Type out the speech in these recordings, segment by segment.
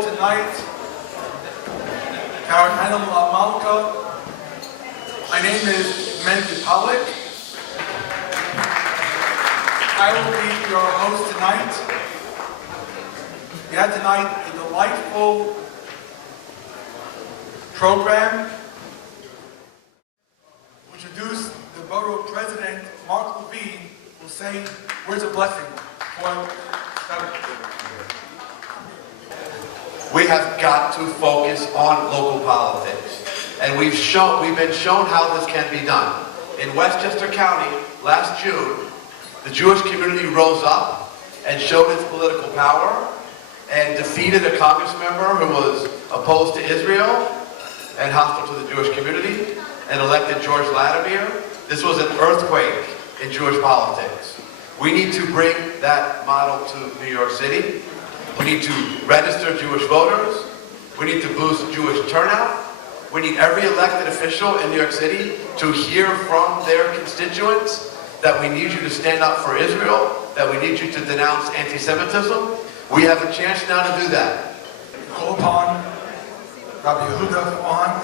call tonight, Heichal Malka. My name is Mendy Pollak. I will be your host tonight. We had tonight a delightful program. We introduced the borough president, Mark Levine, will say words of blessing for We have got to focus on local politics. And we've been shown how this can be done. In Westchester County, last June, the Jewish community rose up and showed its political power and defeated a Congress member who was opposed to Israel and hostile to the Jewish community and elected George Latimer. This was an earthquake in Jewish politics. We need to bring that model to New York City. We need to register Jewish voters. We need to boost Jewish turnout. We need every elected official in New York City to hear from their constituents that we need you to stand up for Israel, that we need you to denounce anti-Semitism. We have a chance now to do that. Call upon Rabbi Vorhand,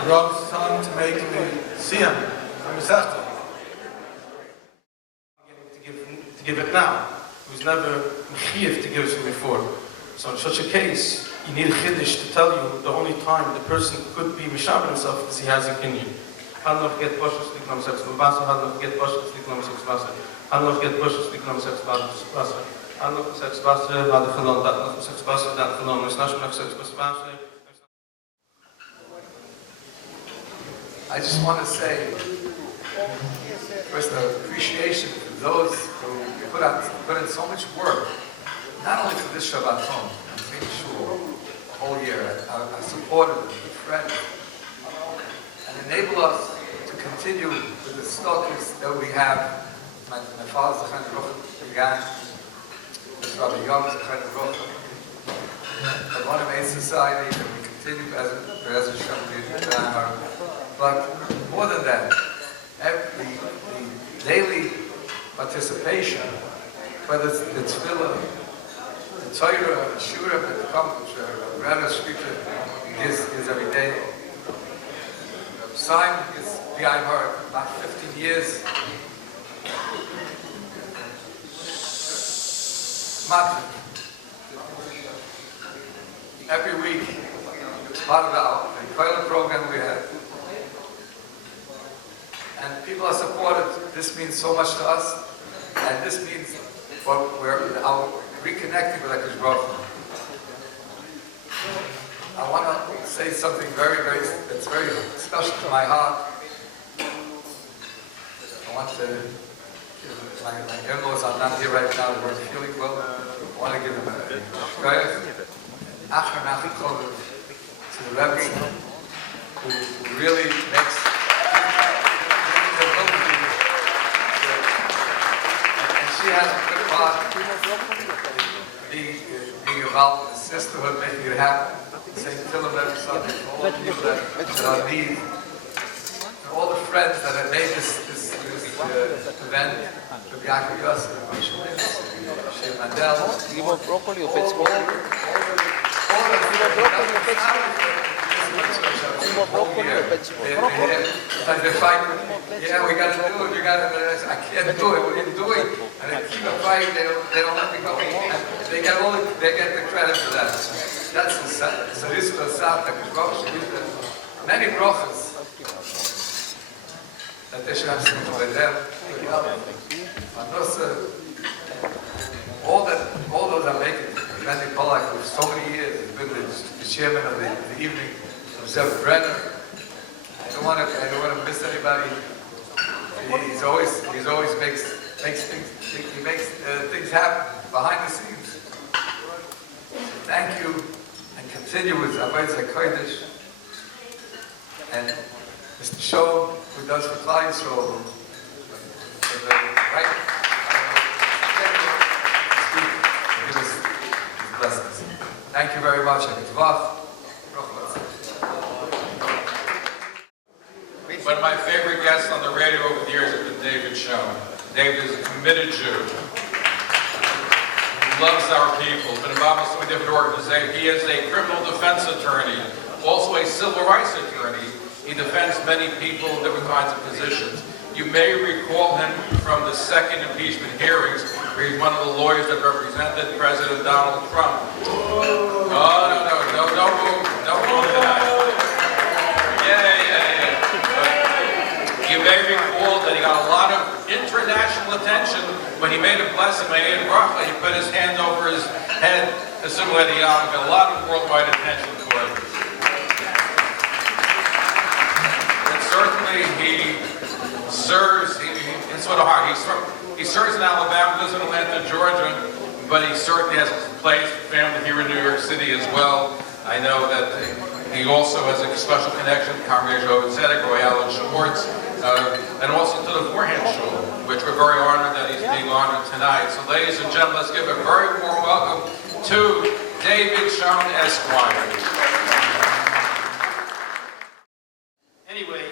Harav's son, to make the Siyam, the Masechta. To give it now. It was never mechiv to give it before. So in such a case, you need a Chassidish to tell you the only time the person could be mishaber himself is he has a kinyan. Hanloch get Boshas Liklam Sex Vasser, Hanloch get Boshas Liklam Sex Vasser, Hanloch get Boshas Liklam Sex Vasser, Hanloch Sex Vasser, Vade Chalon, Dat Sex Vasser, Dat Chalon, Mishnashmach Sex Vasser. I just want to say, first, appreciation for those who put in so much work, not only for this Shabbaton, and Shul, the whole year, our supporters and friends, and enable us to continue with the stories that we have. My father's a kind of Ruch began, this Rabbi Young's a kind of Ruch, the One of Aid Society, and we continue as a Shabbat. But more than that, the daily participation, whether it's the tefillah, the Torah, the shura, the come, which Rabbi Shlita is every day. Simon is behind her about 15 years. Matthew, every week, it's part of our pilot program we have. And people are supported. This means so much to us. And this means we're reconnecting with HaKadosh Baruch Hu. I want to say something that's very special to my heart. I want to give my in-laws are not here right now, we're feeling well. I want to give them a shkoyach. Achar Nachikover to the Rabbi, who really makes she has a good part being involved in the sisterhood, making it happen. St. Philip every Sunday, all the people that are in need, and all the friends that have made this event, Rabbi Yaakov Yosef, Rabbi Shea Mandel, all they're fighting. Yeah, we got to do it. I can't do it. What are you doing? And they keep on fighting. They don't let me go. And they get the credit for that. That's the Sarisla Sata. Many brachas that they should have something with them. All those are making Mendy Pollak for so many years. He's been the chairman of the evening. Himself, Brenner. I don't want to miss anybody. He always makes things happen behind the scenes. So thank you, and continue with Rabbi Chassidish and Mr. Shul, who does for Klatzko. Right? Give us his blessings. Thank you very much. One of my favorite guests on the radio over the years has been David Schoen. David is a committed Jew. loves our people. Been involved with so many different organizations. He is a criminal defense attorney, also a civil rights attorney. He defends many people in different kinds of positions. You may recall him from the second impeachment hearings, where he's one of the lawyers that represented President Donald Trump. No move tonight. You may recall that he got a lot of international attention when he made a blessing, when he he put his hand over his head to simulate the Yom. Got a lot of worldwide attention for it. And certainly he serves, it's sort of hard. He serves in Alabama, lives in Atlanta, Georgia, but he certainly has a place, family here in New York City as well. I know that he also has a special connection to Congregation of Westside, Roy Allen Schwartz, and also to the Vorhand Shul, which we're very honored that he's being honored tonight. So ladies and gentlemen, let's give a very warm welcome to David Schoen Esquire. Anyway,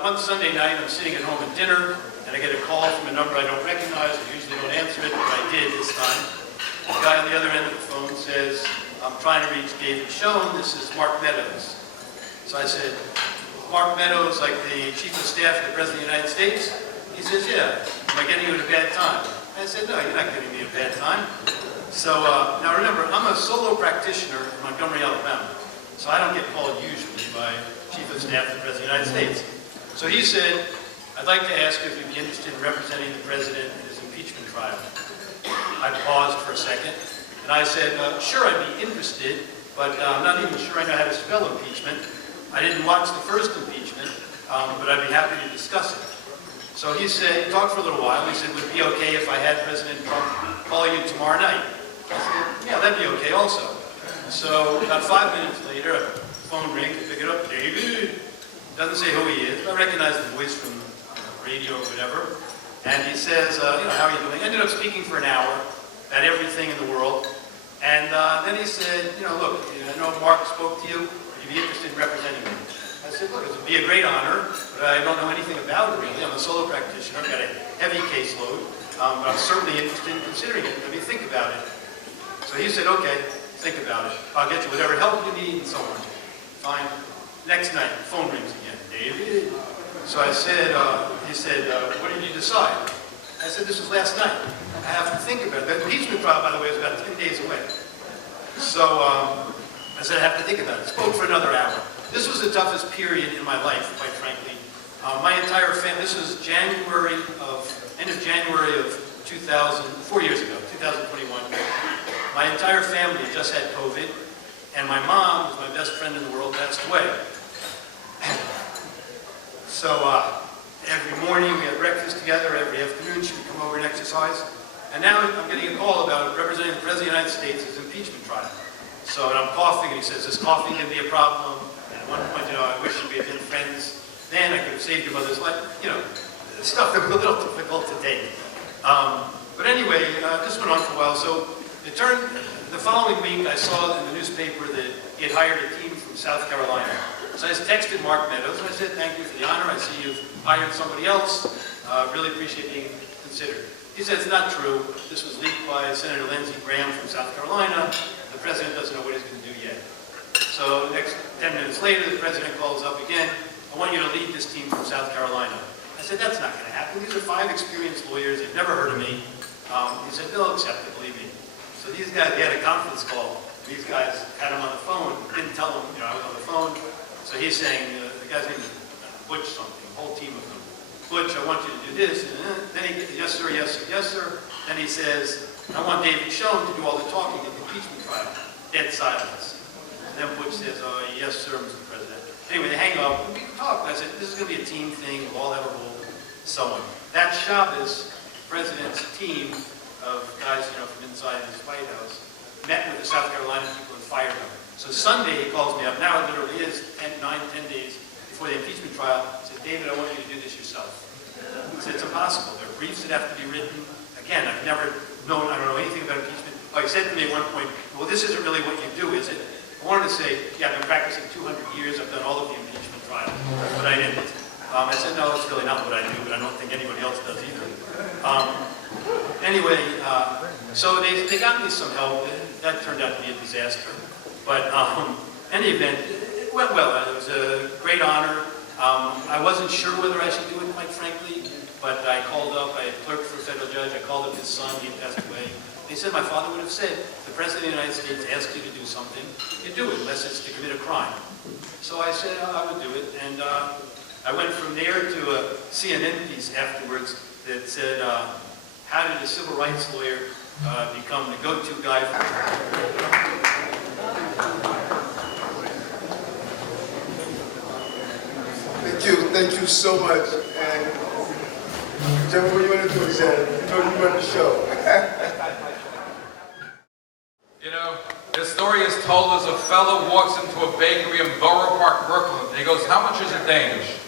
one Sunday night, I'm sitting at home at dinner, and I get a call from a number I don't recognize. I usually don't answer it, but I did this time. The guy on the other end of the phone says, I'm trying to reach David Schoen. This is Mark Meadows. So I said, Mark Meadows, like the Chief of Staff of the President of the United States? He says, yeah. Am I getting you at a bad time? I said, no, you're not getting me at a bad time. So now remember, I'm a solo practitioner in Montgomery, Alabama. So I don't get called usually by Chief of Staff of the President of the United States. So he said, I'd like to ask you if you'd be interested in representing the President in his impeachment trial. I paused for a second, and I said, sure, I'd be interested, but I'm not even sure I know how to spell impeachment. I didn't watch the first impeachment, but I'd be happy to discuss it. So he said, he talked for a little while. He said, would it be okay if I had President Trump call you tomorrow night? I said, yeah, that'd be okay also. So about 5 minutes later, a phone rings, I pick it up, David. Doesn't say who he is, but I recognize the voice from radio or whatever. And he says, how are you doing? Ended up speaking for an hour about everything in the world. And then he said, look, I know Mark spoke to you. Would you be interested in representing me? I said, look, it would be a great honor, but I don't know anything about it really. I'm a solo practitioner. I've got a heavy caseload, but I'm certainly interested in considering it. Let me think about it. So he said, okay, think about it. I'll get you whatever help you need and so on. Fine. Next night, phone rings again. David. So I said, he said, what did you decide? I said, this was last night. I have to think about it. The impeachment trial, by the way, is about 10 days away. So I said, I have to think about it. Spoke for another hour. This was the toughest period in my life, quite frankly. My entire family, this was end of January of 4 years ago, 2021. My entire family just had COVID, and my mom, who's my best friend in the world, passed away. So every morning we had breakfast together, every afternoon she would come over and exercise. And now I'm getting a call about representing the President of the United States' impeachment trial. So, and I'm coughing, and he says, is coughing going to be a problem? And at one point, I wish we had been friends. Then I could have saved your mother's life. Stuff that was a little difficult to take. But anyway, this went on for a while. So the following week, I saw in the newspaper that he had hired a team from South Carolina. So I just texted Mark Meadows, and I said, thank you for the honor. I see you've hired somebody else. Really appreciate being considered. He said, it's not true. This was leaked by Senator Lindsey Graham from South Carolina. The president doesn't know what he's going to do yet. So next 10 minutes later, the president calls up again. I want you to lead this team from South Carolina. I said, that's not going to happen. These are 5 experienced lawyers. They've never heard of me. He said, they'll accept it, believe me. So these guys, they had a conference call. These guys had him on the phone. Didn't tell him, I was on the phone. So he's saying, the guy's name is Butch something, a whole team of them. Butch, I want you to do this. And then he, yes sir, yes sir, yes sir. Then he says, I want David Schoen to do all the talking in the impeachment trial. Dead silence. And then Butch says, oh yes sir, Mr. President. Anyway, they hang up, and we talk. I said, this is going to be a team thing. We'll all have a role. So on. That Shabbos, the president's team of guys, from inside his White House, met with the South Carolina people and fired them. So Sunday, he calls me up. Now it literally is 10 days before the impeachment trial. He said, David, I want you to do this yourself. He said, it's impossible. There are briefs that have to be written. Again, I don't know anything about impeachment. Oh, he said to me at one point, well, this isn't really what you do, is it? I wanted to say, yeah, I've been practicing 200 years. I've done all of the impeachment trials, but I didn't. I said, no, it's really not what I do, but I don't think anybody else does either. anyway, so they got me some help. That turned out to be a disaster. But any event, it went well. It was a great honor. I wasn't sure whether I should do it, quite frankly, but I called up. I clerked for a federal judge. I called up his son. He passed away. They said my father would have said, the President of the United States asks you to do something, you do it, unless it's to commit a crime. So I said I would do it, and I went from there to a CNN piece afterwards that said, how did a civil rights lawyer become the go-to guy for... Thank you so much. And Jeff, what you want to do is you run the show. You know, this story is told as a fellow walks into a bakery in Borough Park, Brooklyn. And he goes, how much is a Danish?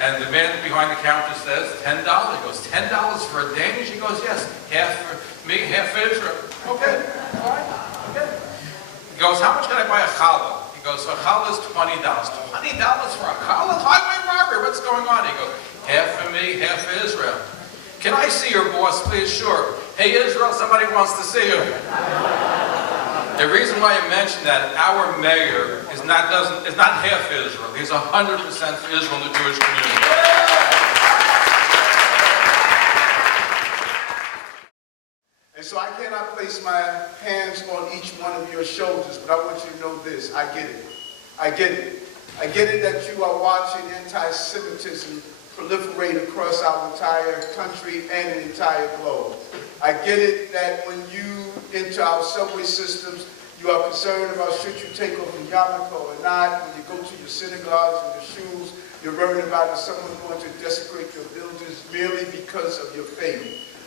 And the man behind the counter says, $10. He goes, $10 for a Danish? He goes, yes, half for me, half for Israel. Okay, all right, okay. He goes, how much can I buy a challah? He goes, a challah is $20. $20 for a challah? Highway robbery, what's going on? He goes, half for me, half for Israel. Can I see your boss, please? Sure. Hey, Israel, somebody wants to see you. The reason why I mentioned that, our mayor is not half Israel. He's 100% for Israel and the Jewish community. And so I cannot place my hands on each one of your shoulders, but I want you to know this. I get it. I get it. I get it that you are watching anti-Semitism proliferate across our entire country and the entire globe. I get it that when you enter our subway systems, you are concerned about should you take off a yarmulke or not. When you go to your synagogues and your shuls, you're worried about is someone going to desecrate your buildings merely because of your faith.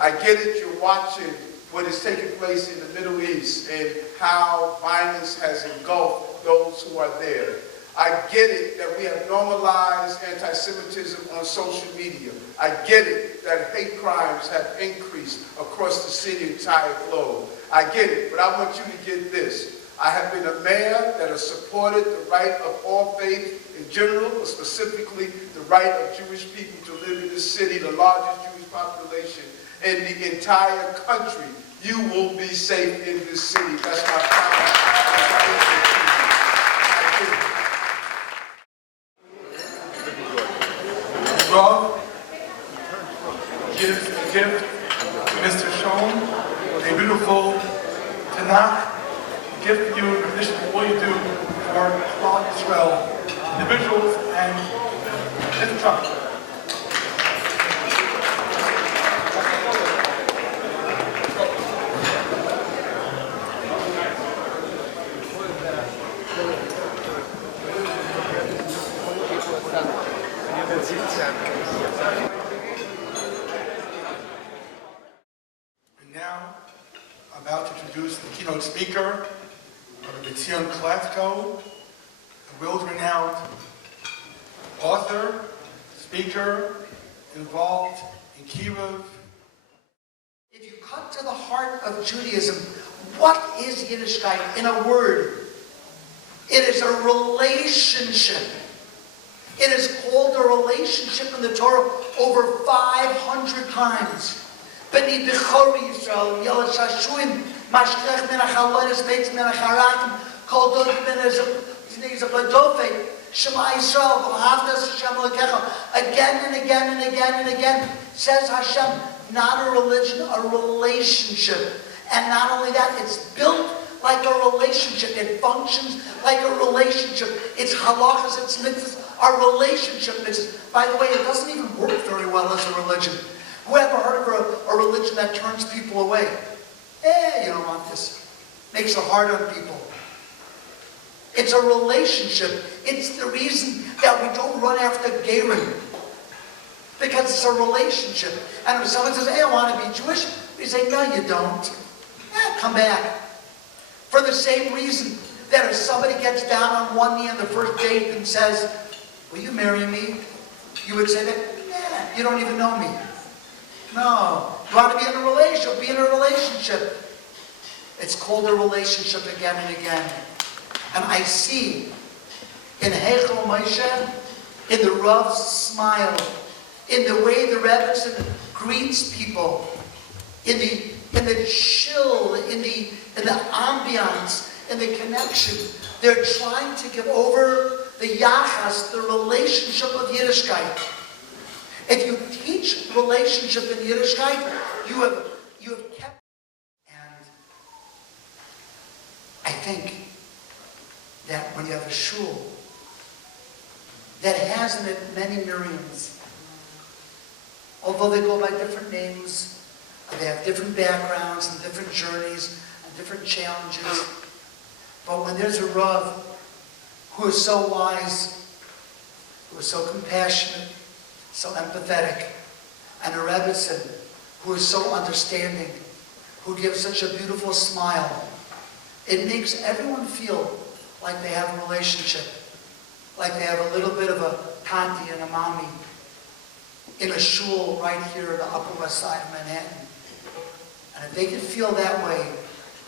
I get it, you're watching what is taking place in the Middle East and how violence has engulfed those who are there. I get it that we have normalized anti-Semitism on social media. I get it that hate crimes have increased across the city, entire globe. I get it, but I want you to get this. I have been a mayor that has supported the right of all faith in general, but specifically the right of Jewish people to live in this city, the largest Jewish population in the entire country. You will be safe in this city. That's my promise. Rav gives a gift to Mr. Shon, a beautiful Tanakh, a gift for you in addition to what you do for Klal Israel, individuals and Mr. Trump. And now, I'm about to introduce the keynote speaker, Benzion Klatzko, a world-renowned author, speaker, involved in Kiev. If you cut to the heart of Judaism, what is Yiddishkeit in a word? It is a relationship. It is called a relationship in the Torah over 500 times. B'ni b'chori Yisrael, Yelash Hashuim, Mashkech min ha'chalonis, Beitz min ha'charakim, Kol dod min ha'zabadofe, Shema Yisrael, V'ahavtas Hashem Elokecha. Again and again and again and again, says Hashem, not a religion, a relationship. And not only that, it's built like a relationship. It functions like a relationship. It's halachas, it's mitzvahs, our relationship mitzvahs. By the way, it doesn't even work very well as a religion. Who ever heard of a religion that turns people away? You don't want this. Makes it hard on people. It's a relationship. It's the reason that we don't run after Gerim. Because it's a relationship. And if someone says, hey, I want to be Jewish, we say, no, you don't. Come back. For the same reason that if somebody gets down on one knee on the first date and says, will you marry me? You would say that, you don't even know me. No. You want to be in a relationship, be in a relationship. It's called a relationship again and again. And I see in Heichal Moshe, in the Rav's smile, in the way the Rebbe greets people, in the chill, in the ambiance, in the connection. They're trying to give over the yachas, the relationship of Yiddishkeit. If you teach relationship in Yiddishkeit, you have kept. And I think that when you have a shul that has in it many Miriams, although they go by different names, they have different backgrounds and different journeys and different challenges, but when there's a Rav who is so wise, who is so compassionate, so empathetic, and a Rebbetzin who is so understanding, who gives such a beautiful smile, it makes everyone feel like they have a relationship, like they have a little bit of a tanti and a mommy in a shul right here in the Upper West Side of Manhattan. And if they can feel that way,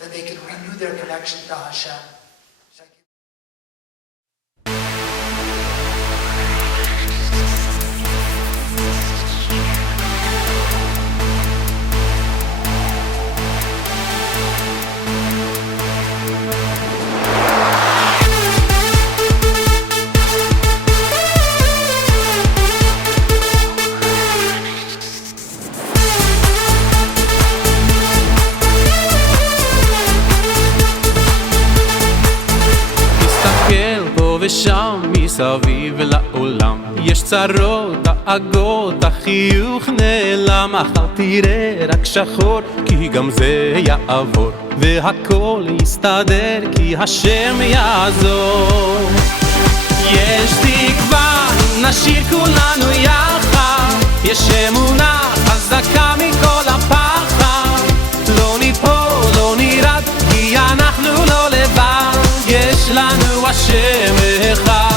then they can renew their connection to Hashem. ושם מסביב לעולם יש צרות, דאגות, החיוך נעלם מחר תראה רק שחור כי גם זה יעבור והכל יסתדר כי השם יעזור יש תקווה, נשאיר כולנו יחד יש אמונה חזקה מכל הפחד לא ניפול, לא נרד כי אנחנו לא לבד יש לנו השם אחד